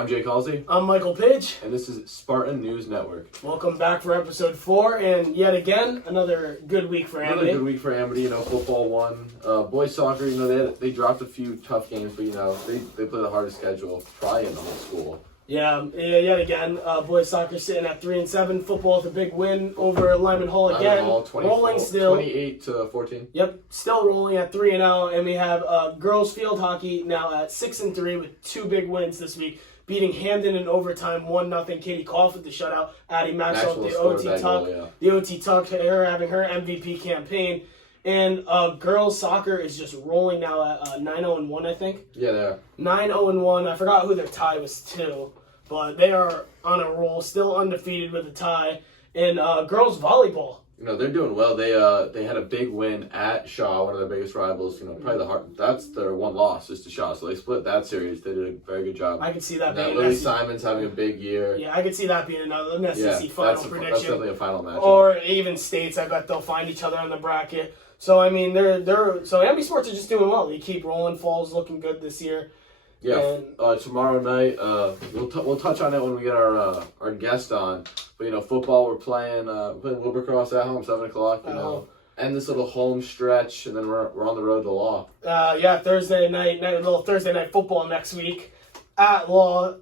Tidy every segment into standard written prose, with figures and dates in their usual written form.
I'm Jake Halsey. I'm Michael Page. And this is Spartan News Network. Welcome back for episode 4, and yet again, another good week for Amity. Another good week for Amity. Football won. Boys soccer, they dropped a few tough games, but, they play the hardest schedule probably in the whole school. Yeah, yet again, boys soccer sitting at 3-7. Football with a big win over Lyman Hall again. Rolling still. 28-14. Yep, still rolling at 3-0, and we have girls field hockey now at 6-3 with 2 big wins this week. Beating Hamden in overtime, 1-0. Katie Koff with the shutout. Addie Maxwell with the OT tuck. The OT tuck, her having her MVP campaign. And girls soccer is just rolling now at 9-0-1, I think. Yeah, they are. 9-0-1. I forgot who their tie was to, but they are on a roll, still undefeated with a tie. And girls volleyball. They're doing well. They had a big win at Shaw, one of their biggest rivals. Probably that's their one loss is to Shaw. So they split that series. They did a very good job. I could see that being Lily Simon's having a big year. Yeah, I could see that being another SEC final prediction. That's definitely a final match. Or even states. I bet they'll find each other on the bracket. So I mean, so Amity Sports are just doing well. They keep rolling. Fall's looking good this year. Yeah, tomorrow night we'll touch on it when we get our guest on. But football we're playing Wilbercross at home 7:00. End this little home stretch, and then we're on the road to Law. Thursday night, little Thursday night football next week at Law.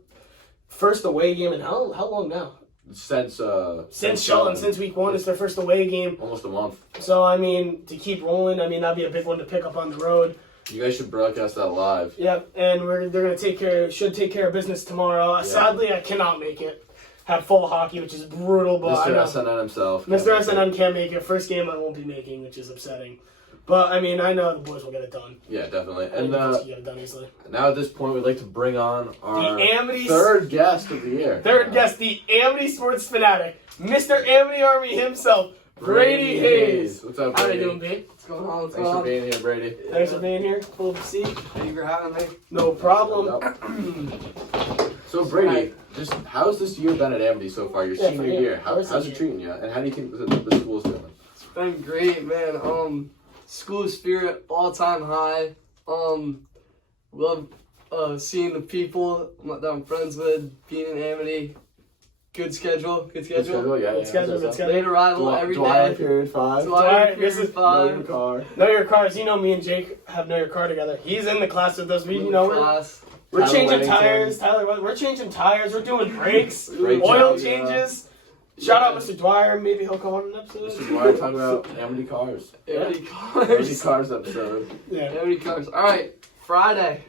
First away game in how long now? Since Sheldon, since week 1, it's their first away game. Almost a month. So I mean, to keep rolling, that'd be a big one to pick up on the road. You guys should broadcast that live. Yep, and they're gonna take care of business tomorrow. Yeah. Sadly, I cannot make it. Have full hockey, which is brutal, but Mr. SNN himself. Mr. SNN can't make it. First game I won't be making, which is upsetting. But I mean, I know the boys will get it done. Yeah, definitely. And get it done easily. Now at this point, we'd like to bring on our Amity third guest of the year. Third guest, the Amity Sports fanatic, Mr. Amity Army himself, Brady Hayes. What's up, Brady? How you doing, B? What's going on? Thanks for being here, Brady. Thanks for being here. Cool to see. Thank you for having me. No problem. So, Brady, just how's this year been at Amity so far? Your senior year. How's it treating you? And how do you think the school's doing? It's been great, man. School spirit all-time high. Love seeing the people that I'm friends with, being in Amity. Good schedule. Yeah. Good schedule. Late arrival every day. Dwight period 5. Dwight this is 5. Know your car. Know your cars. Me and Jake have Know Your Car together. He's in the class with us. We're Tyler changing Weddington. tires. Tyler, we're changing tires. We're doing brakes, Great oil job, changes. Shout out Mr. Dwyer. Maybe he'll come on an episode. Mr. Dwyer talking about Amity cars. Amity cars. Amity cars episode. Yeah. Amity cars. All right, Friday.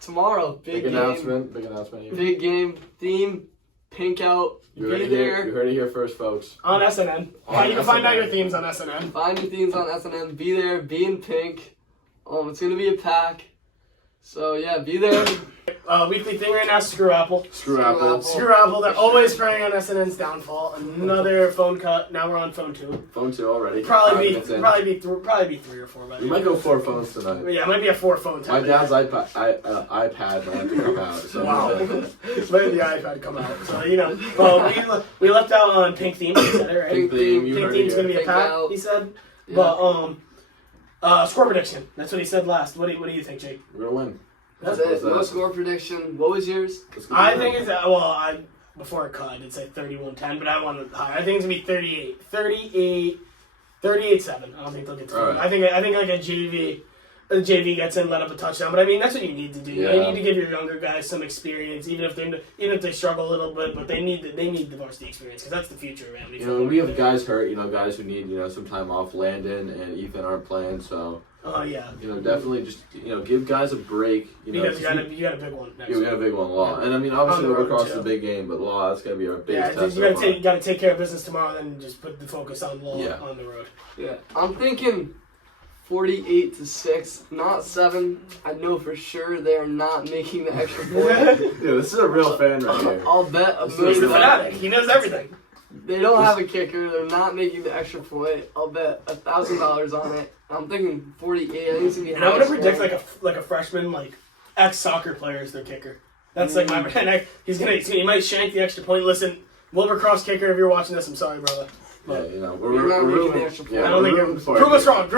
Tomorrow. Big game. Announcement. Big announcement. Big game. Theme. Pink out. You heard it here first, folks. On SNN. You can find out your themes on SNN. Find your themes on SNN. Be there. Be in pink. It's gonna be a pack. So yeah, be there. Weekly thing right now, Screw Apple. Screw Apple. Screw Apple. They're always preying on SNN's downfall. Another phone cut. Now we're on phone 2. Phone 2 already. Probably be 3 or 4 by the We might go 4 phones tonight. Yeah, it might be a 4 phone time. My dad's iPad might have to come out. So wow. It's maybe the iPad come out. So, well, we left out on pink theme. He said it, right? Pink theme. Pink theme's going to be a pack, he said. Yeah. But, score prediction. That's what he said last. What do you think, Jake? We're going to win. That's it. No score prediction. What was yours? I think it's, before I cut, I did say 31-10, but I wanted higher. I think it's going to be 38-7. I don't think they'll get to it. I think like a JV gets in, let up a touchdown. But I mean, that's what you need to do. Yeah. You need to give your younger guys some experience, even if they struggle a little bit. But they need the varsity experience because that's the future of Amity. We have guys hurt. Guys who need some time off. Landon and Ethan aren't playing, so. Yeah. Definitely just give guys a break. Because you got a big one next we got a big one, Law, and I mean obviously we're across the big game, but Law that's gonna be our biggest test. You got to take care of business tomorrow, then just put the focus on Law on the road. Yeah, I'm thinking 48-6, not 7. I know for sure they are not making the extra point. Yeah, this is a real fan right here. I'll bet a He's the fanatic. He knows everything. They don't have a kicker. They're not making the extra point. I'll bet $1,000 on it. I'm thinking 48. I think it's gonna be. And I'm gonna predict like a freshman ex-soccer player is their kicker. That's like my prediction. He might shank the extra point. Listen, Wilbercross kicker, if you're watching this, I'm sorry, brother. But, we're not making the extra point. I don't think prove us wrong.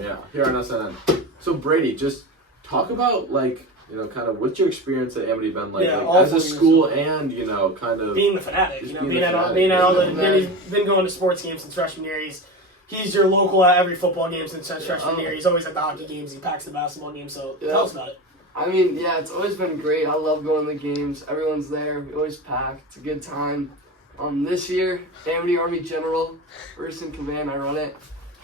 Yeah, here on SNN. So Brady, just talk about kind of what's your experience at Amity been like, Yeah, like all as a 4 years. school and kind of being the fanatic, just being at all the he's been going to sports games since freshman year. He's your local at every football game since freshman year. He's always at the hockey games. He packs the basketball games. So tell us about it. I mean, yeah, it's always been great. I love going to the games. Everyone's there. We always pack. It's a good time. This year, Amity Army General, first in command. I run it,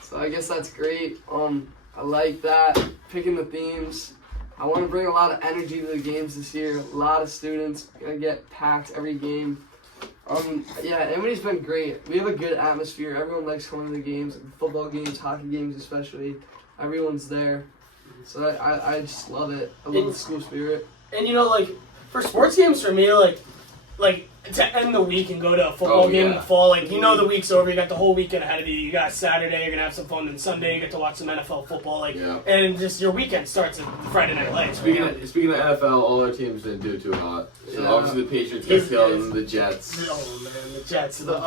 so I guess that's great. I like that. Picking the themes. I want to bring a lot of energy to the games this year. A lot of students gonna get packed every game. Yeah, Amity's been great. We have a good atmosphere. Everyone likes coming to the games, football games, hockey games especially. Everyone's there. So I just love it. I love the school spirit. And like for sports games for me, like to end the week and go to a football game in the fall, like the week's over, you got the whole weekend ahead of you. You got Saturday, you're gonna have some fun, and Sunday you get to watch some NFL football, and just your weekend starts at Friday Night Lights. Speaking of NFL, all our teams didn't do too hot. So obviously the Patriots got killed and the Jets. Oh man, the Jets, the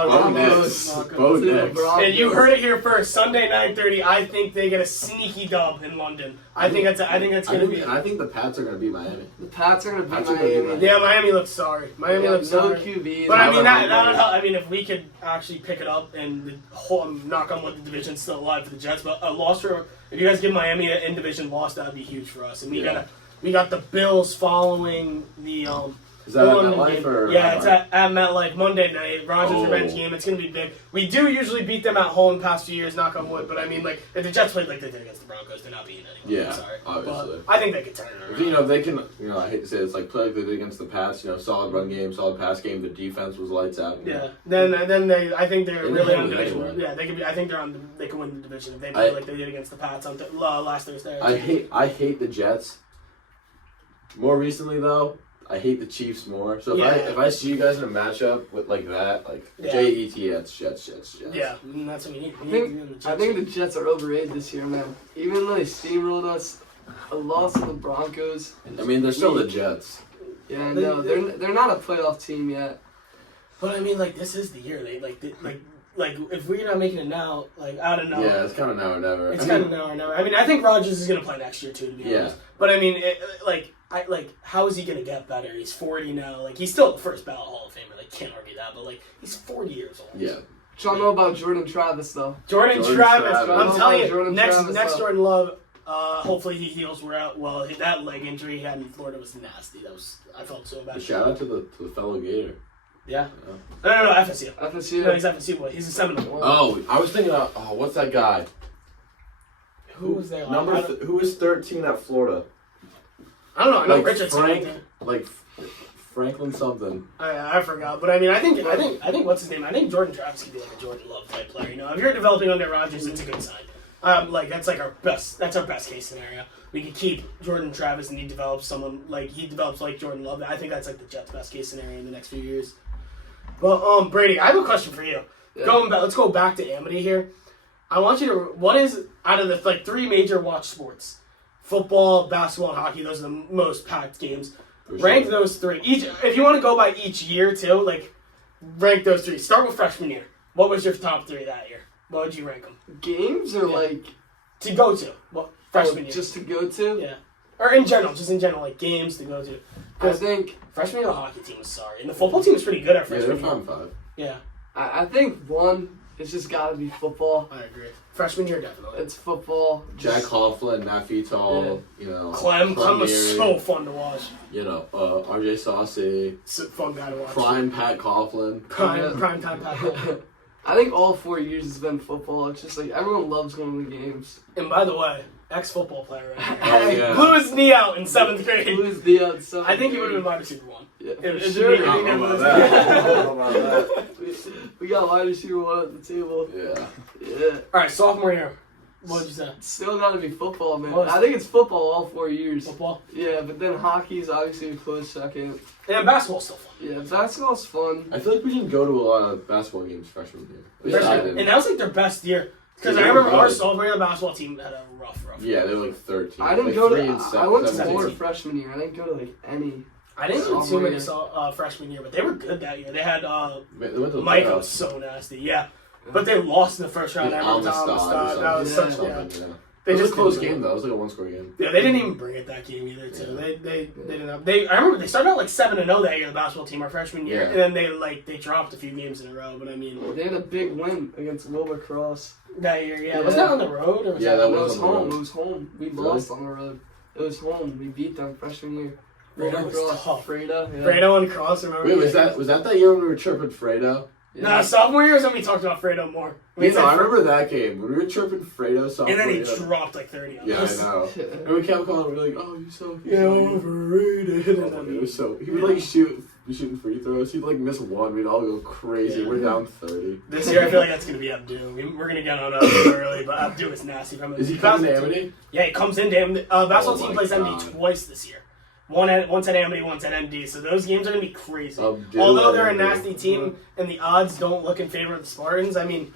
Bo Nix. And you heard it here first. Sunday 9:30. I think they get a sneaky dub in London. I think that's gonna be. And I think the Pats are gonna beat Miami. The Pats are gonna beat Miami. Yeah, Miami looks sorry. Miami looks sorry. QBs. But I mean that would help. I mean, if we could actually pick it up and the whole knock on wood, the division's still alive for the Jets. But a loss for if you guys give Miami an in division loss, that would be huge for us. And we got the Bills following the Is that at MetLife or? Yeah, it's at MetLife Monday night. Rogers revenge game. It's gonna be big. We do usually beat them at home past few years, knock on wood. But I mean, like if the Jets played like they did against the Broncos, they're not beating anyone. Yeah, I'm sorry. obviously. But I think they could turn it around. If they can. I hate to say it, it's like play like they did against the Pats. Solid run game, solid pass game. The defense was lights out. Yeah. Then I think they're really on the division. Anyway. Yeah, they could be. I think they can win the division if they play like they did against the Pats on last Thursday. I hate the Jets. More recently though, I hate the Chiefs more. So if I see you guys in a matchup with like that, like Jets. Yeah, that's what we need. I think the Jets are overrated this year, man. Even though they steamrolled us, a loss to the Broncos. I mean, they're still the Jets. Yeah, no, they're not a playoff team yet. But I mean, like this is the year they like if we're not making it now, like I don't know. Yeah, it's kind of now or never. It's kind of now or never. I mean, I think Rodgers is gonna play next year too, to be honest. But I mean, how is he gonna get better? He's 40 now. Like he's still the first ballot Hall of Famer. Like can't argue that. But like he's 40 years old. Yeah. Y'all know about Jordan Travis though. Jordan Travis. I'm telling you, next Jordan Love. Hopefully he heals well. That leg injury he had in Florida was nasty. I felt so bad. Shout out to the fellow Gator. Yeah. No, FSU. FSU. No, he's FSU boy. He's a Seminole. Oh, I was thinking of what's that guy? Who was there? Who was 13 at Florida? I don't know. I know like Richardson. Franklin something. I forgot, but I mean, I think what's his name? I think Jordan Travis could be like a Jordan Love type player. If you're developing under Rodgers, it's a good sign. That's like our best. That's our best case scenario. We could keep Jordan Travis, and he develops like Jordan Love. I think that's like the Jets' best case scenario in the next few years. But Brady, I have a question for you. Yeah. Let's go back to Amity here. I want you to. What is out of the three major watch sports? Football, basketball, and hockey. Those are the most packed games. Rank those three. If you want to go by each year too, rank those three. Start with freshman year. What was your top three that year? What would you rank them? Games or to go to? What freshman year? Just to go to? Yeah. Or in general, games to go to. I think freshman year the hockey team was sorry, and the football team was pretty good at freshman year. Yeah, they're 5. Yeah. I think one. It's just got to be football. I agree. Freshman year, definitely. It's football. Jack Coughlin, Nat Tall, Clem was so fun to watch. RJ Saucy. Fun guy to watch. Prime Pat Coughlin. Prime time Pat Coughlin. I think all 4 years has been football. It's just everyone loves going to the games. And by the way, ex-football player right here. Oh, yeah. Blew his knee out in 7th grade. Blew his knee out in 7th grade. I think he would have been wide receiver 1. Yeah, for sure. I don't know about that. We got wide receiver 1 at the table. Yeah. All right, sophomore year. What did you say? Still got to be football, man. I think it's football all 4 years. Football? Yeah, but then hockey's obviously a close second. And basketball's still fun. Yeah, basketball's fun. I feel like we didn't go to a lot of basketball games freshman year. And that was their best year. Because I remember our sophomore year basketball team had a rough Yeah, they were 13. I didn't go to. I went to 4 freshman year. I didn't go to any. I didn't go too many freshman year, but they were good that year. They had Mike was so nasty. Yeah. But they lost in the first round. That was such It was a close game though. It was like a 1-score game. Yeah, they didn't even bring it that game either. Too. Yeah. They didn't have. I remember they started out like 7-0 that year, the basketball team, our freshman year, and then they dropped a few games in a row. But I mean, they had a big win against Wilbur-Cross that year. Yeah, was that on the road or was that was home? It was home. We lost on the road. It was home. We beat them freshman year. Fredo and Cross. Remember? Wait, was that year when we were chirping Fredo? Yeah. Nah, sophomore year is when we talked about Fredo more. I remember that game when we were chirping Fredo sophomore. And then he dropped like 30 on us. Yeah, I know. And we kept calling. We were like, "Oh, he's overrated." It was so. He would like shooting free throws. He'd like miss one. We'd all go crazy. Yeah. We're down 30. This year, I feel like that's gonna be Abdu. We're gonna get on Abdu early, but Abdu is nasty. Is he coming to Amity? Yeah, he comes into Amity. Basketball team plays Amity twice this year. Once at Amity, once at MD. So those games are going to be crazy. Although they're a nasty team and the odds don't look in favor of the Spartans, I mean,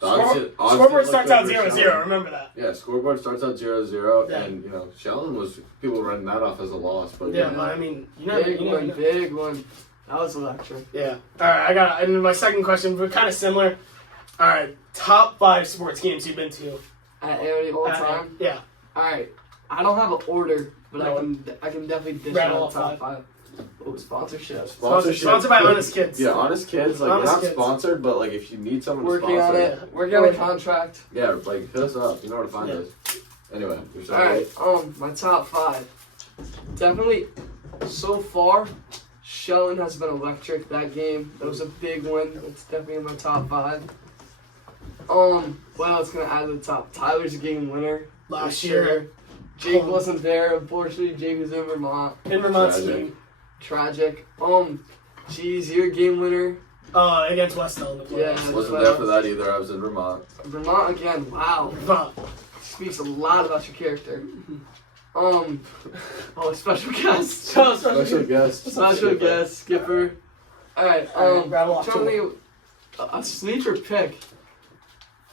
scoreboard starts out 0-0. Remember that. Yeah, scoreboard starts out 0-0, and Sheldon was people running that off as a loss. But but I mean, big one. That was electric. Yeah. All right, I got. And my second question, but kind of similar. All right, top 5 sports games you've been to at Amity all time. Yeah. All right, I don't have an order. But I can definitely dish out top 5. Oh, sponsorship. Sponsored by Honest Kids. Yeah, Honest Kids. Like we're not sponsored, but like if you need someone to sponsor, on it. Working on a contract. Yeah, like hit us up. You know where to find us. Anyway, all right. My top 5. Definitely, so far, Sheldon has been electric. That game, that was a big win. It's definitely in my top 5. What else can I add to the top? Tyler's game winner last year. Jake wasn't there, unfortunately. Jake was in Vermont. In Vermont team. Tragic. Your game winner. Against Westell in the playoffs. Yeah, wasn't there for that either. I was in Vermont. Vermont again. Wow. Speaks a lot about your character. Special guest. Special guest. Skipper. All right. Tell me a sleeper pick.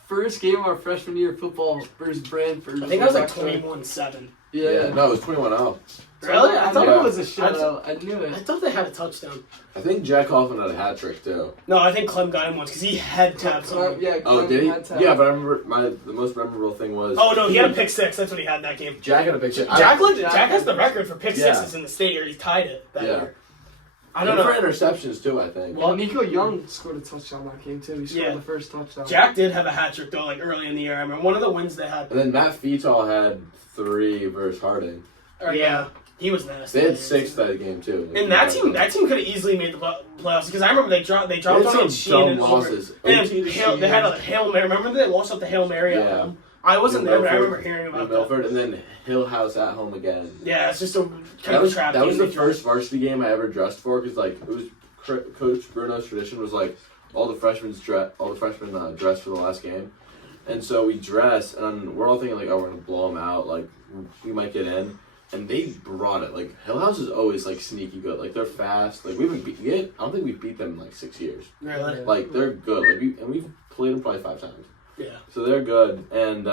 First game of our freshman year of football versus Brantford. I think that was like 21-7. Yeah. No, it was 21-0. Really? I thought it was a shutout. I knew it. I thought they had a touchdown. I think Jack Hoffman had a hat trick too. No, I think Clem got him once because he head tapped someone. Yeah. Oh, did he? Yeah, but I remember the most memorable thing was. Oh no, he had a pick 6. That's what he had that game. Jack had a pick 6. Jack has the record for pick 6s in the state, or he tied it that year. I don't know. For interceptions too, I think. Well, Nico Young scored a touchdown that game too. He scored the first touchdown. Jack did have a hat trick though, like early in the year. I remember one of the wins they had. And then Matt Feetall had 3 versus Harding. Oh yeah, he was nasty. They had 6 that game too. And that team could have easily made the playoffs because I remember they dropped on it. Sheen and losses. And they had a Hail Mary. Remember they lost up the Hail Mary at home. I wasn't there, but I remember hearing about Milford, and then Hill House at home again. Yeah, it's just a kind of a trap. That was the first varsity game I ever dressed for because like it was Coach Bruno's tradition was like all the freshmen dress for the last game, and so we dress and we're all thinking like, oh, we're gonna blow them out, like we might get in, and they brought it. Like Hill House is always like sneaky good, like they're fast. Like we haven't I don't think we've beat them in like 6 years. Really? Like they're good. Like we've played them probably 5 times. Yeah. So they're good, and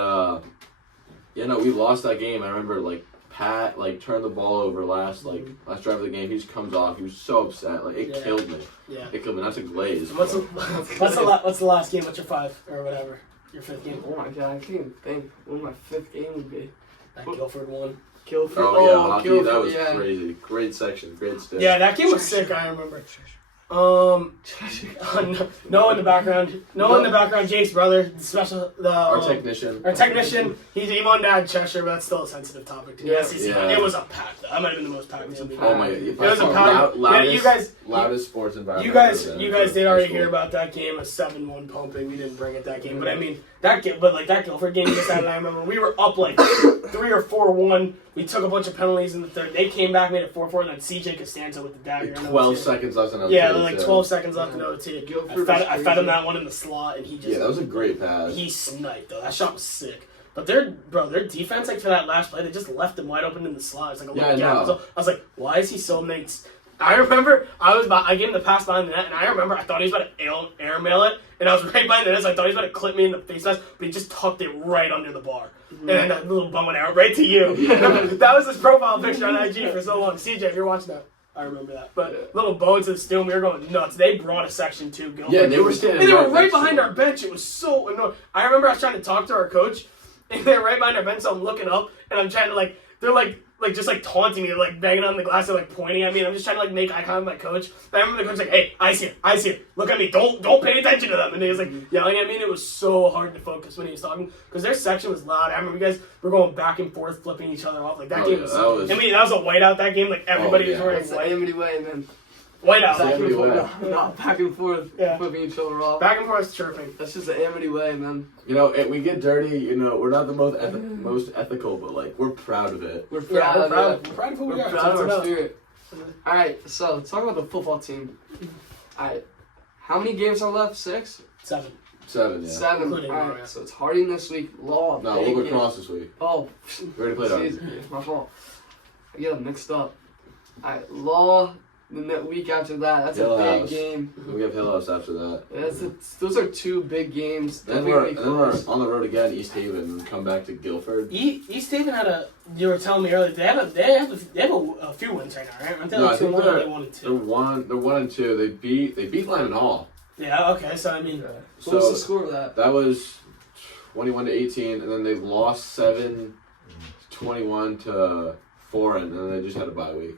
we lost that game. I remember like Pat like turned the ball over last drive of the game. He just comes off. He was so upset. Like it killed me. Yeah. It killed me. That's a glaze. What's the last game? What's your 5 or whatever? Your 5th game? Oh my god, I can't even think what my 5th game would be. That Guilford one. Guilford. Oh yeah, hockey. Guilford, that was crazy. Great section. Great stage. Yeah, that game was sick. I remember. No in the background. Jake's brother, our technician. He wanted to add Cheshire, but that's still a sensitive topic too. Yeah. It was a pack. That might have been the most packed. Oh my! It was a pack. Loudest sports environment. You guys did already hear about that game, a 7-1 pumping. We didn't bring it that game, but I mean that Guilford game just had. I remember we were up like 3 or 4-1. We took a bunch of penalties in the third. They came back, made it 4-4, and then CJ Costanza with the dagger. 12 seconons left in OT. Yeah, like 12 seconds left in OT. I fed him that one in the slot, and he just... Yeah, that was a great pass. He sniped, though. That shot was sick. But their defense, like, for that last play, they just left him wide open in the slot. It's like a little gap. So I was like, why is he so nice? I remember I gave him the pass behind the net, and I remember I thought he was about to airmail it, and I was right behind the net, so I thought he was about to clip me in the face mask, but he just tucked it right under the bar. And then that little bum went out right to you. That was his profile picture on IG for so long. CJ, if you're watching that, I remember that. But little bones of steel, we were going nuts. They brought a section too, Gilbert. Yeah, they were standing. And they were right behind our bench. It was so annoying. I remember I was trying to talk to our coach, and they're right behind our bench, so I'm looking up, and I'm trying to, like, they're, like just, like, taunting me, like, banging on the glass, they're, like, pointing at me, and I'm just trying to, like, make eye contact with my coach. But I remember the coach like, hey, eyes here, look at me, don't pay attention to them. And he was, like, yelling at me, and it was so hard to focus when he was talking, because their section was loud. I remember you guys were going back and forth, flipping each other off. Like, that game was, that was a whiteout, that game. Like, everybody was wearing white. Amity way, man. Whiteout. Back and forth, flipping each other off. Back and forth chirping. That's just the Amity way, man. You know, we get dirty. You know, we're not the most ethical, but like we're proud of it. We're proud of it. We're proud of who we are. We're proud of our spirit. All right, so let's talk about the football team. All right, how many games are left? 6? 7. 7, yeah. 7. Including all right, so it's Harding this week. Law. No, we'll go cross this week. Oh, we already played Harding. It's my fault. I get them mixed up. All right, Law. The week after that, that's Hill a big House. game. We have Hill House after that. Those are 2 big games. Then we're on the road again, East Haven, and come back to Guilford. East Haven had a. You were telling me earlier they have a few wins right now, right? Aren't they No, like I think 2-1 or they 1 and 2? They're 1 and 2. They beat Lyman Hall. Yeah. Okay. So I mean, what was the score of that? That was 21-18, and then they lost 7-21 to Foreign, and then they just had a bye week.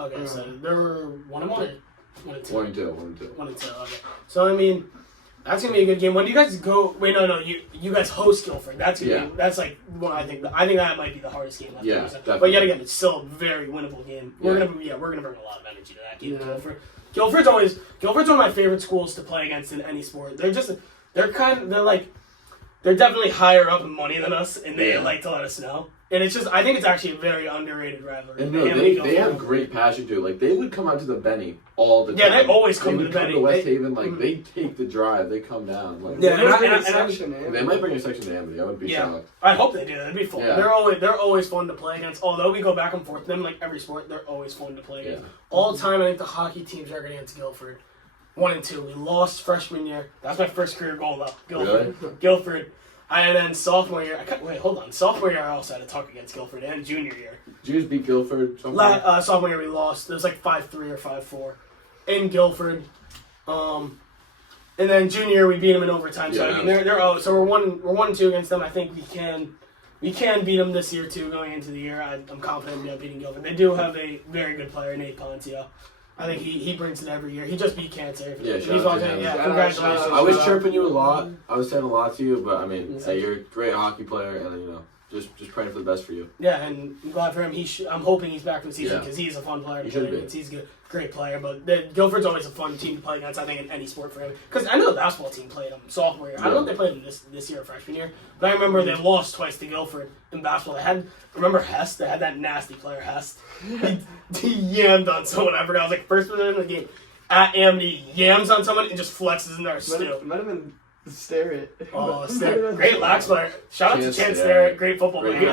Okay, so they're 1 and 1 or 1 and 2. 1 and 2. 1 and 2. Okay. So I mean, that's gonna be a good game. When do you guys go? Wait, no. You guys host Guilford. That's gonna be, that's like what I think. I think that might be the hardest game left. Yeah, definitely. But yet again, it's still a very winnable game. We're gonna bring a lot of energy to that game. Yeah. Guilford's one of my favorite schools to play against in any sport. They're definitely higher up in money than us, and they like to let us know. And it's just, I think it's actually a very underrated rivalry. And no, they have great passion too. Like they would come out to the Benny all the time. Yeah, they always come to the Benny. To West Haven, like they take the drive. They come down. Like, they might bring a section to Amity. I wouldn't be shocked. I hope they do. That'd be fun. Yeah. They're always fun to play against. Although we go back and forth, them like every sport, they're always fun to play against. All the time, I think the hockey teams are against Guilford. 1 and 2. We lost freshman year. That's my first career goal though. Guilford. Really? Guilford. And then sophomore year, sophomore year I also had to talk against Guilford, and junior year. Did you just beat Guilford? Sophomore year we lost. It was like 5-3 or 5-4 in Guilford. And then junior year we beat them in overtime. So I mean so we're 1-2 against them. I think we can beat them this year too. Going into the year, I'm confident in beating Guilford. They do have a very good player, Nate Poncio. I think he brings it every year. He just beat Cancer. Yeah, he's watching. Yeah, congratulations. I was chirping you a lot. I was saying a lot to you, but I mean, hey, you're a great hockey player, and just praying for the best for you. Yeah, and I'm glad for him. I'm hoping he's back from the season because he's a fun player to play against. He's a great player, but Guilford's always a fun team to play against. I think in any sport for him, because I know the basketball team played him sophomore year. I don't know if they played him this year or freshman year, but I remember they lost twice to Guilford in basketball. Remember Hest? They had that nasty player Hest. He yammed on someone. I forgot. I was like first minute in the game at Amity, yams on someone and just flexes in there still. Might have been Starrett. Oh, Starrett. Great lax player. Shout out to Chance Starrett. Great football player. He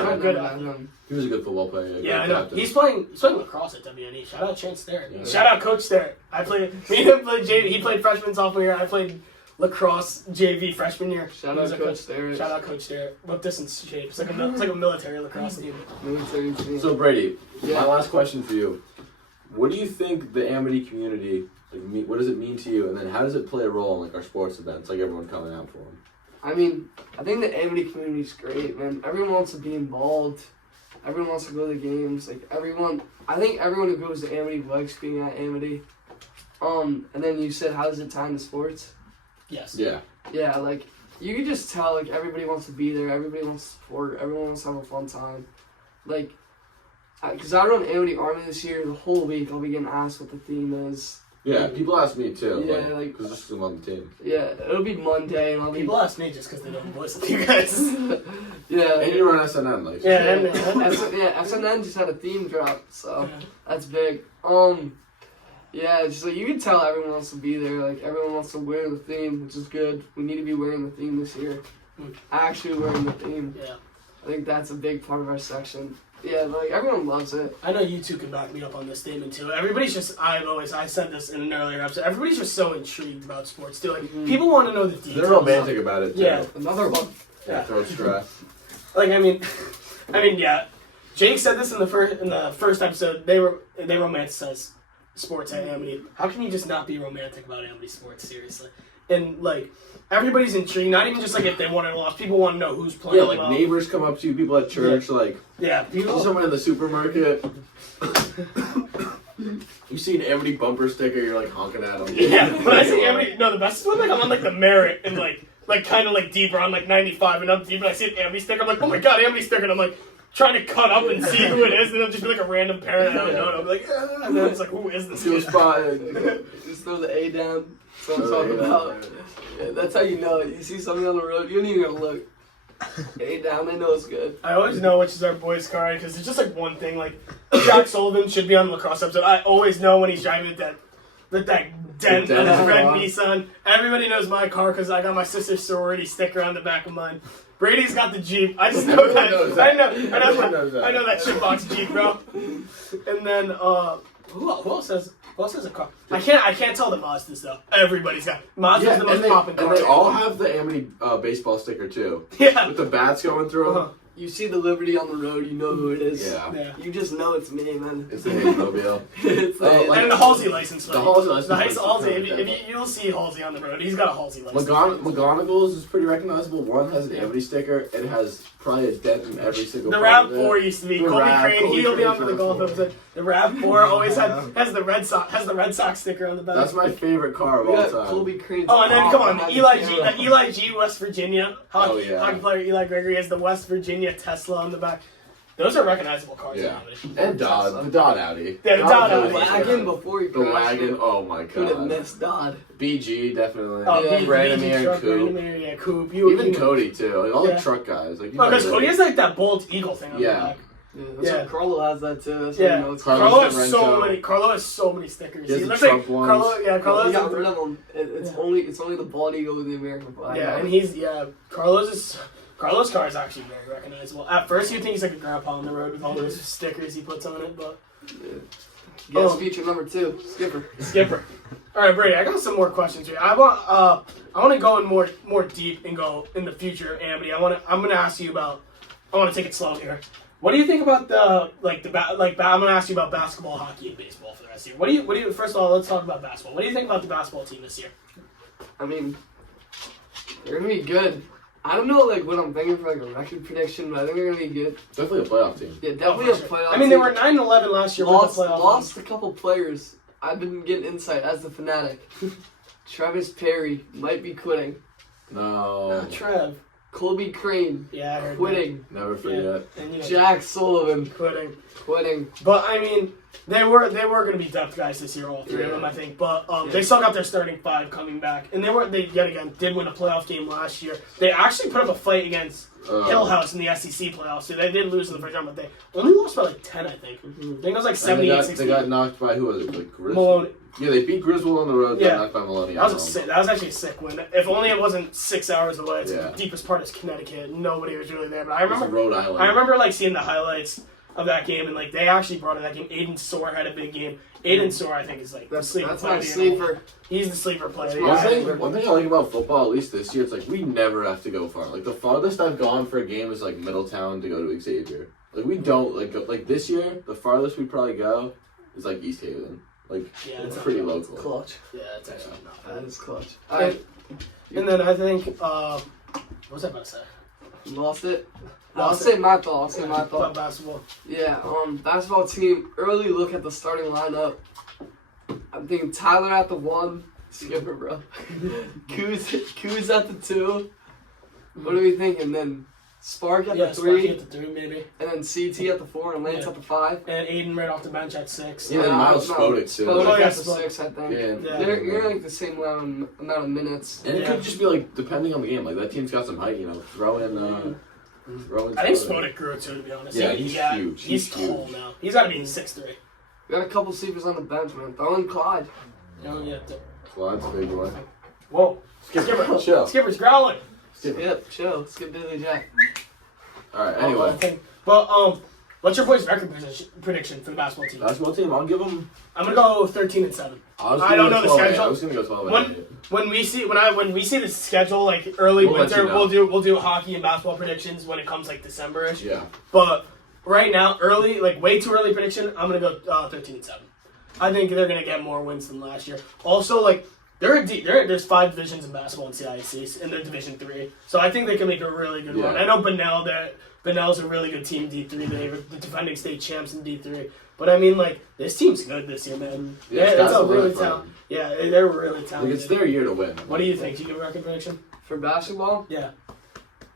was a good football player. Yeah, I know. He's playing lacrosse at WNE. Shout out Chance Starrett. Yeah. Shout out Coach Starrett. Me and him played JV. He played freshman, sophomore year. I played lacrosse JV freshman year. Shout out Coach Starrett. Shout out Coach Starrett. Whipped us in shape. It's like a military lacrosse team. So Brady, my last question for you: what do you think the Amity community? What does it mean to you, and then how does it play a role in like our sports events, like everyone coming out for them? I mean, I think the Amity community is great, man. Everyone wants to be involved. Everyone wants to go to the games. I think everyone who goes to Amity likes being at Amity. And then you said, how does it tie into sports? Yes. Yeah. Yeah, like you can just tell, like everybody wants to be there. Everybody wants to support. Everyone wants to have a fun time. Like, because I run Amity Army this year, the whole week I'll be getting asked what the theme is. Yeah, people ask me too. Yeah, because this is on the team. Yeah, it'll be Monday, and people ask me just because they don't listen to you guys. Yeah, and you run SNN, like. SNN just had a theme drop, so that's big. Yeah, just like you can tell everyone wants to be there. Like everyone wants to wear the theme, which is good. We need to be wearing the theme this year. Actually wearing the theme. Yeah, I think that's a big part of our section. Yeah, like everyone loves it. I know you two can back me up on this statement too. Everybody's just, I said this in an earlier episode, everybody's just so intrigued about sports too. Like, people want to know the details. They're romantic about it too. Yeah. Another one. Yeah. Throat strap. Like, I mean, yeah. Jake said this in the first episode, they romanticize sports at Amity. How can you just not be romantic about Amity sports, seriously? and like everybody's intrigued. Not even just like if they won or lost. People want to know who's playing. Yeah, like well. neighbors come up to you, people at church, like people. someone in the supermarket. You see an Amity bumper sticker, you're like honking at them. Yeah, when I see Amity, the best is when like I'm on like the Merit and like kind of like deeper on like 95 and up deep, and I see an Amity sticker. I'm like, oh my god, Amity sticker, and I'm like trying to cut up and see who it is, and it'll just be like a random parent I don't know, and I'll be like, and then it's like, who is this kid? Just throw the A down. That's what I'm talking about. Yeah, that's how you know it. You see something on the road, you don't even gotta look. A down, they know it's good. I always know which is our boy's car because it's just like one thing. Like Jack Sullivan should be on the lacrosse episode. I always know when he's driving with that dent on his red Nissan. Everybody knows my car because I got my sister's sorority sticker on the back of mine. Brady's got the Jeep. I just know that. I know that shitbox Jeep, bro. And then who else has a car? I can't tell the Mazdas though. Everybody's got Mazda's the most popping car. And they all have the Amity baseball sticker too. Yeah. With the bats going through them. You see the Liberty on the road, you know who it is. Yeah. You just know it's me, man. It's the Hayes-mobile. It's and the Halsey license plate. The Halsey license plate. You'll see Halsey on the road. He's got a Halsey license plate. McGonagall's is pretty recognizable. One has an Amity sticker. It has probably a dent in every single The part RAV4 used to be. Colby Crane, he'll be on for the golf episode. The RAV4 always has the Red Sox sticker on the back. That's my favorite car of all time. Colby Crane's and then come on, Eli G, West Virginia. Hockey player Eli Gregory has the West Virginia Tesla on the back. Those are recognizable cars. Yeah. And Dodd. The Dodd Audi. Yeah, the Dodd Audi. The wagon before he crashed. The wagon, oh my god. Could have missed Dodd. BG, definitely. Branimir, Coop. Coop. Even Cody, too. Like, all the truck guys. Like, because Cody has like that bold eagle thing on the back. Yeah, Carlo has that too. That's yeah, what Carlo has so many stickers. He looks like Carlo. Yeah, Carlo. He got rid of them. It's only the bald eagle with the American flag. Yeah, and Carlo's car is actually very recognizable. At first, you'd think he's like a grandpa on the road with all those stickers he puts on it, but. Guest feature number 2, Skipper. All right, Brady. I got some more questions here. I want to go in more deep and go in the future, Amity. I'm gonna ask you about. I want to take it slow here. What do you think about I'm gonna ask you about basketball, hockey, and baseball for the rest of the year. What do you? First of all, let's talk about basketball. What do you think about the basketball team this year? I mean, they're gonna be good. I don't know what I'm thinking for a record prediction, but I think they're gonna be good. Definitely a playoff team. Yeah, definitely a playoff team. I mean, they were 9-11 last year. Lost a couple players. I've been getting insight as the fanatic. Travis Perry might be quitting. No. Trev. Colby Crane. Yeah, I heard quitting. That. Never forget. Yeah. And, Jack Sullivan quitting. But I mean, they were going to be depth guys this year, all three of them, I think. But they still got their starting 5 coming back, and they yet again did win a playoff game last year. They actually put up a fight against Hillhouse in the SEC playoffs. So they did lose in the first round, but they only lost by 10, I think. I think it was 78-16. They got knocked by who was it? Like Griswold? Maloney. Yeah, they beat Griswold on the road. Got knocked by Maloney. That was actually a sick win. If only it wasn't 6 hours away. It's the deepest part is Connecticut. Nobody was really there, but I remember Rhode Island. I remember seeing the highlights of that game, and they actually brought in that game. Aiden Soar had a big game. Aiden Soar, I think, is the sleeper player. That's my sleeper. He's the sleeper player. One thing I like about football, at least this year, it's we never have to go far. The farthest I've gone for a game is Middletown to go to Xavier. We don't go, this year. The farthest we probably go is East Haven. It's pretty local. Clutch. Yeah, it's actually not bad. That is clutch. And then I think what was I about to say? Lost it. I'll say my thought. About basketball. Yeah, basketball team, early look at the starting lineup. I'm thinking Tyler at the 1. Skipper, bro. Kuz at the 2. What are we thinking then? Spark at the 3. Sparky at the 3, maybe. And then CT at the 4 and Lance at the 5. And Aiden right off the bench at 6. Yeah, and Miles Spodik too. Spodik at the 6, I think. Yeah. They're the same amount of minutes. And it could just be depending on the game. That team's got some height, throw in I think Spodik grew too, to be honest. Yeah, he's huge. He's tall now. He's got to be 6'3". We got a couple sleepers on the bench, man. Throw in Clyde. Clyde's a big one. Whoa. Skipper, chill. Skipper's growling. Yep, chill. Skip Billy Jack. Alright, anyway. But, what's your boys' record prediction for the basketball team? Basketball team, I'll give them... I'm going to go 13-7. I don't know the schedule. I was going to go 12. When we see the schedule early winter, we'll do hockey and basketball predictions when it comes December-ish. Yeah. But right now, early way too early prediction, I'm gonna go 13-7. I think they're gonna get more wins than last year. Also, There's 5 divisions in basketball in CIAC, and they're Division 3. So I think they can make a really good run. I know Benell's a really good team in D3. They're the defending state champs in D3. But I mean, like, this team's good this year, man. Yeah, it's a really talented. Yeah, they're really talented. Like, it's their year to win. What do you think? Do you give a record prediction? For basketball? Yeah.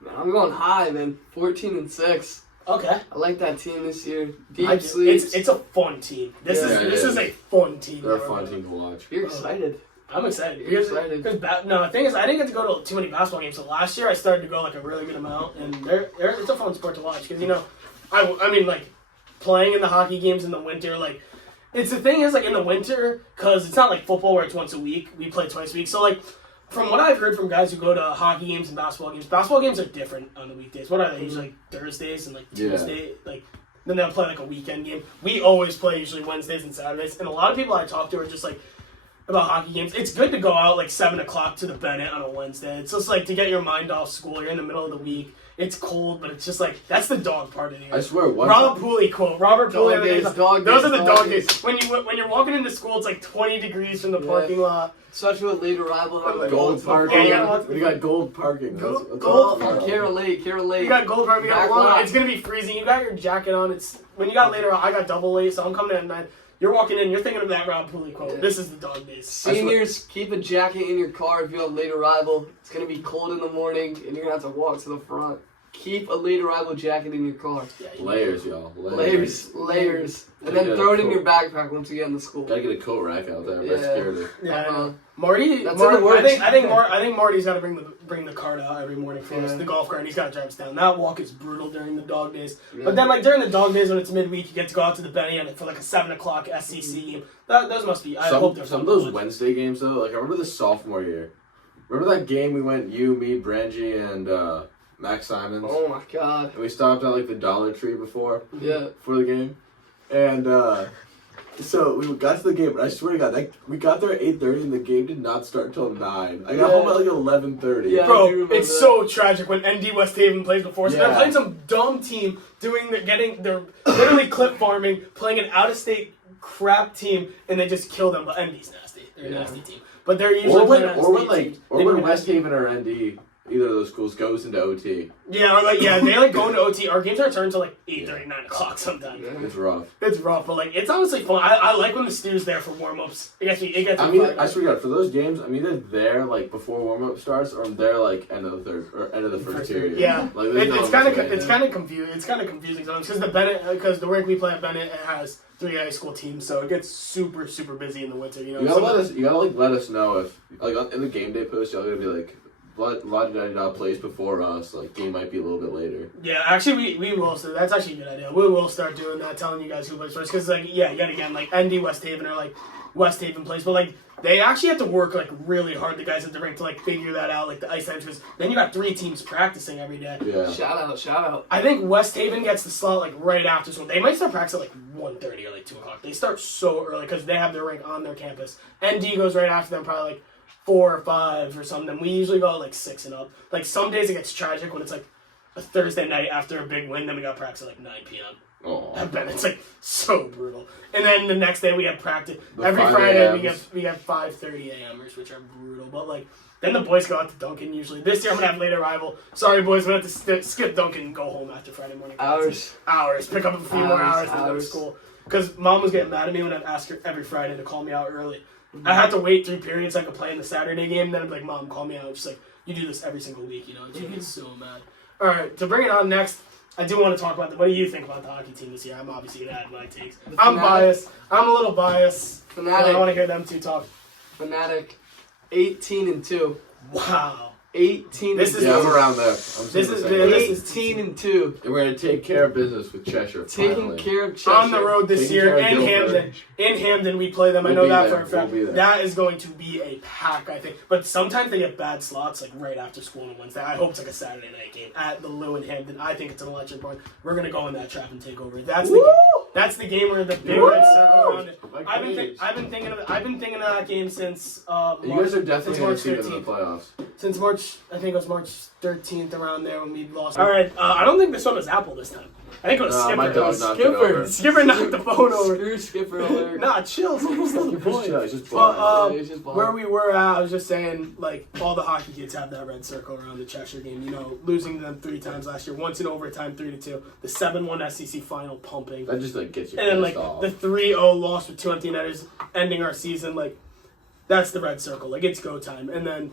Man, I'm going high, man. 14-6. Okay. I like that team this year. Deep sleeves. It's a fun team. This is a fun team. They're a fun team to watch. You're excited. I'm excited. You're excited. No, the thing is, I didn't get to go to too many basketball games. So last year, I started to go like a really good amount, and it's a fun sport to watch because I mean like playing in the hockey games in the winter, like it's the thing is like in the winter because it's not like football where it's once a week. We play twice a week, so like. From what I've heard from guys who go to hockey games and basketball games are different on the weekdays. What are they? Usually like Thursdays and like Tuesday, like then they'll play like a weekend game. We always play usually Wednesdays and Saturdays. And a lot of people I talk to are just like about hockey games. It's good to go out like 7 o'clock to the Bennett on a Wednesday. It's just like to get your mind off school. You're in the middle of the week. It's cold, but it's just like that's the dog part of the year. I swear, Robert Pooley quote. Robert Pooley. Those are the dog days. When you're walking into school, it's like 20 degrees from the parking lot. Especially with late arrival. Gold parking. We got gold parking. Gold parking. Carroll Lake. You got gold parking. You got long. It's gonna be freezing. You got your jacket on. It's when you got later. I got double late, so I'm coming in at 9. You're walking in. You're thinking of that Rob Pooley quote. Yeah. This is the dog days. Seniors, keep a jacket in your car if you have late arrival. It's gonna be cold in the morning, and you're gonna have to walk to the front. Keep a late arrival jacket in your car. Yeah, layers, y'all. Layers. And then throw it in your backpack once you get in the school. Gotta get a coat rack out there. That's scary. Yeah. Marty. That's in the works. I think Marty's got to bring the cart out every morning for us. The golf cart. And he's got to drive us down. That walk is brutal during the dog days. Yeah. But then like during the dog days when it's midweek, you get to go out to the Benny and for like a 7 o'clock SCC game. Those must be. I hope they're some of those Wednesday games though. Like I remember the sophomore year. Remember that game we went you, me, Brangie, and Max Simons? Oh my god. And we stopped at like the Dollar Tree before the game. And so we got to the game, and I swear to God, we got there at 8:30 and the game did not start until 9. I got home at like 11:30. Yeah, bro, it's so tragic when ND West Haven plays before. So they're playing some dumb team they're literally clip farming, playing an out of state crap team, and they just kill them. But ND's nasty. They're a nasty team. But they're usually when West Haven or ND, either of those schools goes into OT. Yeah, they like go into OT. Our games are turned to like 8:30, 9 o'clock sometimes. Yeah. It's rough. But like it's honestly fun. I like when the Stu's there for warm ups. I swear to God, for those games, I'm either there like before warm up starts, or I'm there like end of the third or end of the first period. Yeah, like, it's kind of confusing. It's kind of confusing sometimes because the rink we play at Bennett it has 3 high school teams, so it gets super super busy in the winter. You gotta let us know if like in the game day post y'all gonna be like. La plays before us. Like game might be a little bit later. Yeah, actually we will. So that's actually a good idea. We will start doing that, telling you guys who plays first. Because like yet again, like ND West Haven or like West Haven plays, but like they actually have to work like really hard. The guys at the rink to like figure that out, like the ice times. Because then you got 3 teams practicing every day. Yeah. Shout out. I think West Haven gets the slot like right after school. They might start practicing at like 1:30 or like 2 o'clock. They start so early because they have their rink on their campus. ND goes right after them, probably like 4 or 5 or something. We usually go at like 6 and up. Like some days it gets tragic when it's like a Thursday night after a big win, then we got practice at like 9 p.m. Oh, it's like so brutal. And then the next day we have practice. Every Friday we have 5:30 a.m.ers, which are brutal. But like then the boys go out to Duncan usually. This year I'm gonna have late arrival. Sorry boys, we have to skip Duncan and go home after Friday morning. Hours. Pick up a few more hours to go to school. Because mom was getting mad at me when I'd ask her every Friday to call me out early. I had to wait 3 periods so I could play in the Saturday game. And then I'd be like, Mom, call me out. She's like, you do this every single week, And she gets so mad. All right, to bring it on next, I do want to talk about what do you think about the hockey team this year? I'm obviously going to add my takes. I'm biased. I'm a little biased. Fanatic. I want to hear them two talk. Fanatic, 18-2. Wow. 18. I'm around there. This is 18-2. And we're gonna take care of business with Cheshire. Taking care of Cheshire on the road this year in Hamden. In Hamden, we play them. I know that for a fact. That is going to be a pack, I think. But sometimes they get bad slots, like right after school on Wednesday. I hope it's like a Saturday night game at the Lou in Hamden. I think it's an election point. We're gonna go on that trap and take over. That's the game. That's the game where the big red circle around it. Like I've been thinking of that game since You guys are definitely going March to see them in the 13th. playoffs. Since March, I think it was March 13th around there when we lost. All right, I don't think this one was Apple this time. I think it was Skipper. My dog knocked it over. Skipper knocked the phone over. Screw Skipper alert. Nah, chill. Skipper's still the boy. It's just blind. But, Yeah, he's just blind. where we were at, I was just saying, like, all the hockey kids have that red circle around the Cheshire game. You know, losing them 3 times last year. Once in overtime, 3-2. The 7-1 SEC final pumping. That just like gets you And then, pissed like, off. the 3-0 loss with 2 empty netters ending our season. Like, that's the red circle. Like, it's go time. And then,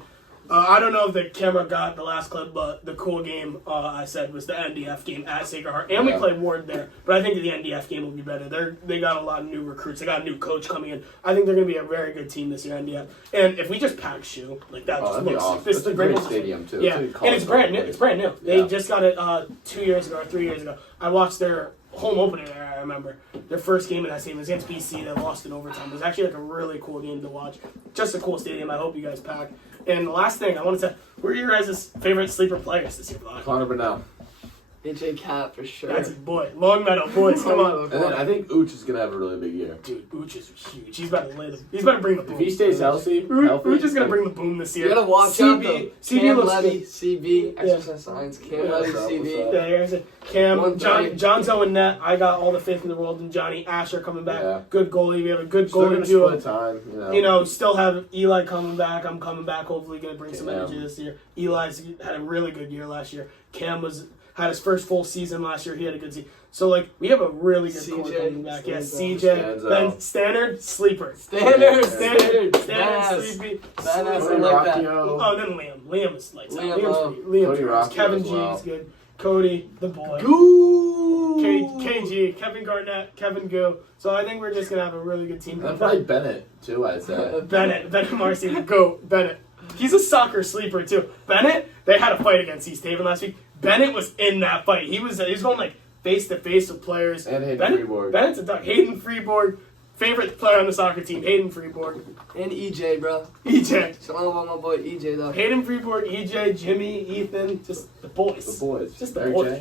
I don't know if the camera got the last clip, but the cool game, I said, was the NDF game at Sacred Heart. And we played Ward there. But I think the NDF game will be better. They got a lot of new recruits. They got a new coach coming in. I think they're going to be a very good team this year, NDF. And if we just pack shoe, like, that just that'd be looks... awesome. This It's a the great Gringotts- stadium, too. Yeah, It's and it's brand new. It's brand new. They Yeah. just got it 2 years ago or 3 years ago. I watched their home opener there, I remember. Their first game in that stadium was against BC. They lost in overtime. It was actually like a really cool game to watch. Just a cool stadium. I hope you guys pack. And the last thing I wanted to say, who are your guys' favorite sleeper players this year, Vaughn? Connor Burnell. AJ Cat for sure. That's his boy. Long Meadow boys, come on. And then I think Ooch is going to have a really big year. Dude, Ooch is huge. He's about to lay the. He's about to bring the boom. If he stays healthy, Ooch is gonna bring the boom this year. You gotta watch out though. CB Cam looks Levy, good. CB, exercise science. Cam Yeah. Levy, What's up, CB. what's up? Yeah, here's it. Cam, 130. Johnzo and Net. I got all the faith in the world in Johnny. Asher coming back. Yeah. Good goalie. We have a good Still going goalie to duo. split time, you know. You know, still have Eli coming back. I'm coming back. Hopefully, going to bring some Yeah. energy this year. Eli's had a really good year last year. Cam had his first full season last year. He had a good season. So, like, we have a really good core CJ, coming back. Yeah, Stanzo. CJ. Stanzo. Ben Standard, sleeper. Standard, Standard, Badass. sleepy. Badass, I Cody like that. Rockio. Oh, then Liam. Liam is lights out. Liam, Liam's Cody great. Rockio Kevin as G well. is good. Cody, the boy. Goo! KG, Kevin Garnett, Kevin Go. So I think we're just going to have a really good team. And probably Bennett, too, I'd say. Bennett Marcy, the GOAT, Bennett. He's a soccer sleeper, too. Bennett, they had a fight against East Haven last week. Bennett was in that fight. He was going, like, face-to-face with players. And Hayden Freeborg. Bennett's a dog. Hayden Freeborg, favorite player on the soccer team, Hayden Freeborg. And EJ, bro. EJ. So I don't know about my boy EJ though. Hayden Freeborg, EJ, Jimmy, Ethan, just the boys. The boys. Just the Eric boys.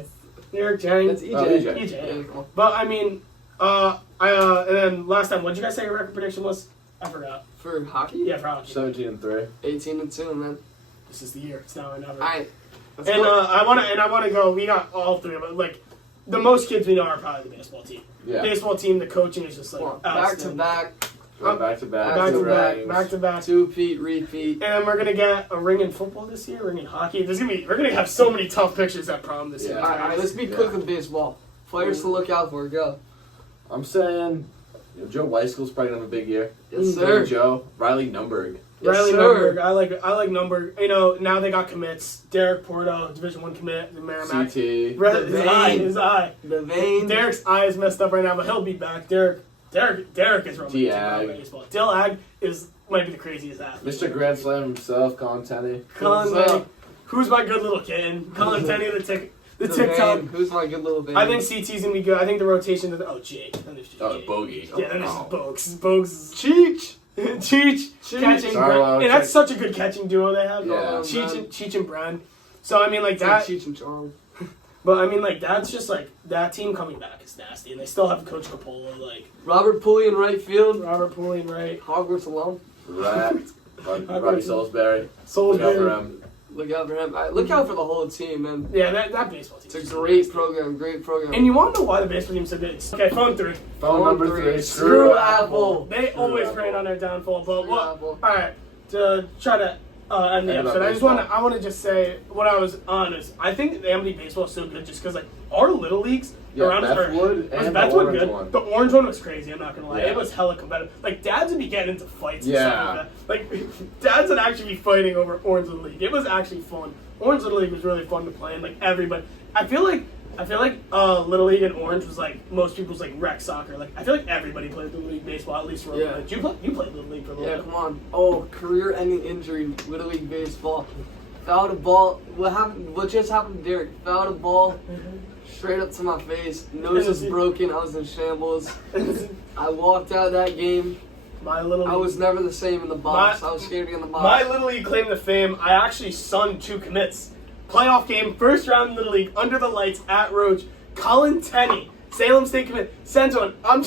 J. Eric Jang. That's EJ. Oh, EJ. EJ. Yeah, come on. But, I mean, and then last time, what did you guys say your record prediction was? I forgot. For hockey? Yeah, for hockey. 17-3. 18-2, man. This is the year. It's now or never. Alright. Let's And go. I want to go. We got all three of them. Like the most kids we know are probably the baseball team. Yeah. Baseball team. The coaching is just like Come on, back to outstanding. back, Going back to back. back to two back, rings. back to back. two-peat, repeat. And we're gonna get a ring in football this year. Ring in hockey. We're gonna have so many tough pictures at prom this year. Yeah. Alright, let's be quick with baseball. Players to look out for, go. I'm saying Joe Weiskel's probably going to have a big year. Yes, sir. Joe. Riley Numberg. Yes, Riley sir. Numberg. I like Numberg. You know, now they got commits. Derek Porto, Division I commit. The Merrimack. CT. His eye. The vein. Derek's eye is messed up right now, but he'll be back. Derek is running D-Ag. baseball. Dill-Ag might be the craziest athlete. Mr. Grand Slam himself, Colin Tenney. Colin What's Tenney. up? Who's my good little kitten? Colin Tenney, the The TikTok. vein. Who's my good little vein? I think CT's gonna be good. I think the rotation. Jake. Then there's Oh, Jake. Bogey. Yeah, then there's Oh. Bogues. Bogues. Cheech. Cheech. Catching. Sarlo, And that's such a good catching duo they have. Yeah. Cheech and Brand. So I mean, like It's like that. Cheech and Chong. But I mean, like that's just like that team coming back is nasty, and they still have Coach Coppola, like Robert Pulley in right field. Robert Pullian, right? Hogwarts alum. Rat. Roddy Salisbury. Look out for Salisbury. him. Look out for him. Look out for the whole team, man. Yeah, that baseball team. It's a is great nasty. program. Great program. And you want to know why the baseball team's so good? Okay, phone 3. Phone number three. 3. Screw Apple. They Screw always Apple. rain on their downfall. But Screw what? Apple. All right, to try to end the End episode, about I want to just say what I was on is I think the Amity baseball is so good just because like our little leagues Yeah, around us Bethwood was and the Bethwood orange good. one. The orange one was crazy. I'm not gonna lie, Yeah. it was hella competitive. Like dads would be getting into fights. And Yeah. stuff like that. Like dads would actually be fighting over Orange Little League. It was actually fun. Orange Little League was really fun to play, and like everybody. I feel like Little League and Orange was like most people's like rec soccer. Like I feel like everybody played Little League baseball at least for a little Yeah. bit. You played Little League for a little Yeah, bit. come on. Oh, career-ending injury. Little League baseball. Fouled a ball. What happened? What just happened to Derek? Fouled a ball straight up to my face. Nose was broken. I was in shambles. I walked out of that game. My Little League. I was never the same in the box. My- I was scared to get in the box. My Little League claim to fame, I actually sung 2 commits. Playoff game, first round Little League, under the lights at Roach. Colin Tenney Salem State commit. Sends one. I'm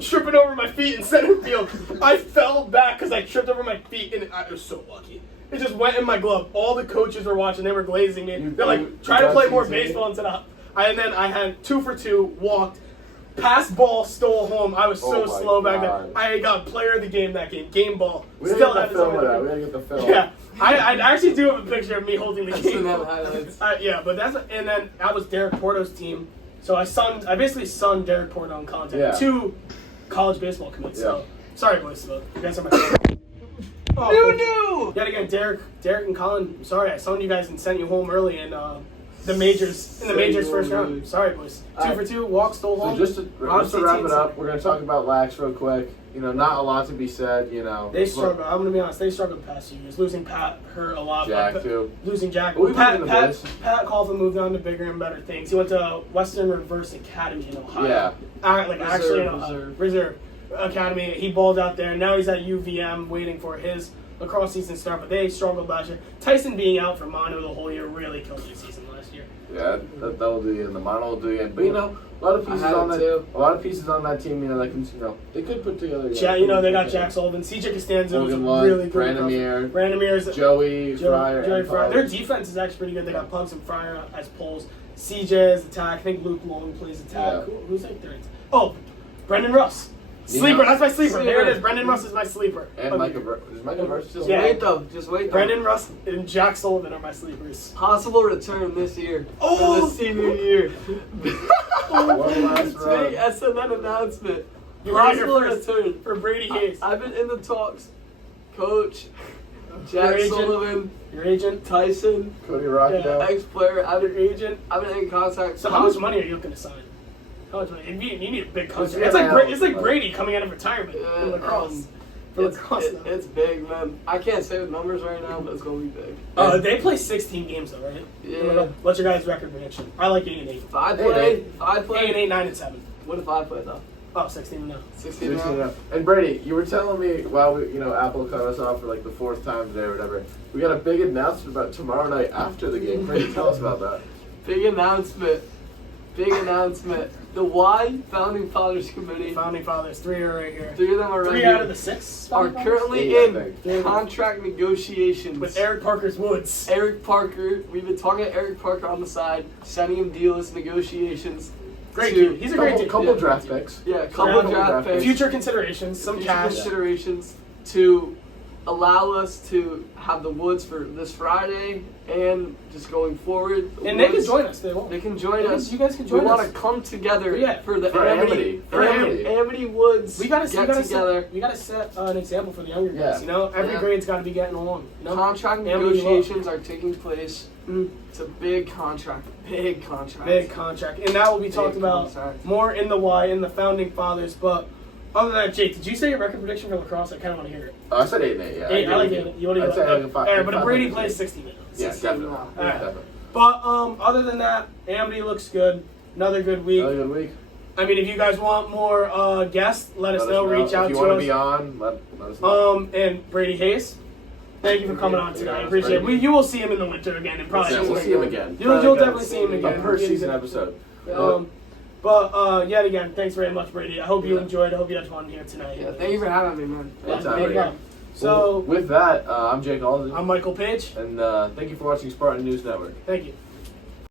tripping over my feet in center field. I fell back because I tripped over my feet, and I was so lucky. It just went in my glove. All the coaches were watching. They were glazing me. They're like, try to play more baseball instead of... And then I had 2 for 2, walked, passed ball, stole home. I was so slow back there. I got player of the game that game. Game ball. We still have the film of that. We gotta get the film. Yeah. I actually do have a picture of me holding the game. Highlights. Yeah, but that's... And then that was Derek Porto's team. So I basically sunned Derek Porto on content. Yeah. 2 college baseball commits. So sorry, boys. So you guys are my No! Yet again, Derek and Colin, I'm sorry I sunned you guys and sent you home early in the majors first round. Sorry, boys. 2 for 2, walk, stole home. So just to wrap it up, we're gonna talk about Lax real quick. You know, not a lot to be said. You know, they struggled. I'm gonna be honest. They struggled the past few years. Losing Pat hurt a lot. Jack too. Losing Jack. Well, Pat Coughlin moved on to bigger and better things. He went to Western Reverse Academy in Ohio. Yeah. Actually in Ohio. Reserve Academy. He balled out there. Now he's at UVM waiting for his lacrosse season to start. But they struggled last year. Tyson being out for mono the whole year really killed their season last year. Yeah, that will do you in. The mono will do you in. But you know, a lot of pieces on that team. You know, that can, you know, they could put together. They got Jack Sullivan, CJ Costanzo is really good. Brandon Mears, Joey Fryer. Their defense is actually pretty good. They got Pugs and Fryer as poles. CJ as attack. I think Luke Long plays attack. Yeah. Who's like third? Oh, Brendan Russ. Sleeper. That's my sleeper. There it is. Brendan Russ is my sleeper. And Micah Burst. Just wait though. Brendan Russ and Jack Sullivan are my sleepers. Possible return this year. Oh, for the senior year. One last run. Big SNN announcement. You heard it Possible here first return for Brady Hayes. I've been in the talks. Coach, Jack Sullivan, your agent, Tyson, Cody Rockwell, ex-player. I've your agent. been in contact. So how much money are you looking to sign? How much money? You need a big contract. It's like Brady coming out of retirement in lacrosse. It's big, man. I can't say the numbers right now, but it's gonna be big. They play 16 games though, right? Yeah. What's your guys' record prediction? I like 8-8. If I play. 8-8, 9-7. What if I play though? Oh, 16 now. 16 now. And Brady, you were telling me while Apple cut us off for like the 4th time today or whatever. We got a big announcement about tomorrow night after the game. Brady, tell us about that. Big announcement. The Y Founding Fathers Committee. Founding Fathers, 3 are right here. 3 of them are right 3 here. out of the 6 are currently in contract negotiations with Eric Parker's Woods. Eric Parker. We've been talking to Eric Parker on the side, sending him dealers negotiations. Great dude. He's a great dude. Couple draft picks. Yeah, couple draft picks. Future considerations, some cash. Considerations to allow us to have the Woods for this Friday and just going forward. And they can join us. They can join us. You guys can join us. We want to come together for the Amity Woods. We gotta get together. We gotta set an example for the younger guys. You know, every grade's got to be getting along. You know? Contract negotiations are taking place. It's a big contract. Big contract. And that will be talked about more in the Y, in the Founding Fathers. But other than that, Jake, did you say your record prediction for lacrosse? I kind of want to hear it. I said 8-8, yeah. 8, I like 8. You want to say like a 5. But if Brady plays 16 minutes. Yeah, definitely. All right. But other than that, Amity looks good. Another good week. I mean, if you guys want more guests, let us know. Reach out to us. If you want to be on, let us know. And Brady Hayes, thank you for coming on tonight. I appreciate it. You will see him in the winter again. And probably we'll see him again. You'll definitely see him again. A per season episode. But yet again, thanks very much, Brady. I hope you enjoyed. I hope you had fun here tonight. Yeah, thank you for having me, man. Anytime. So with that, I'm Jake Halsey. I'm Michael Page. And thank you for watching Spartan News Network. Thank you.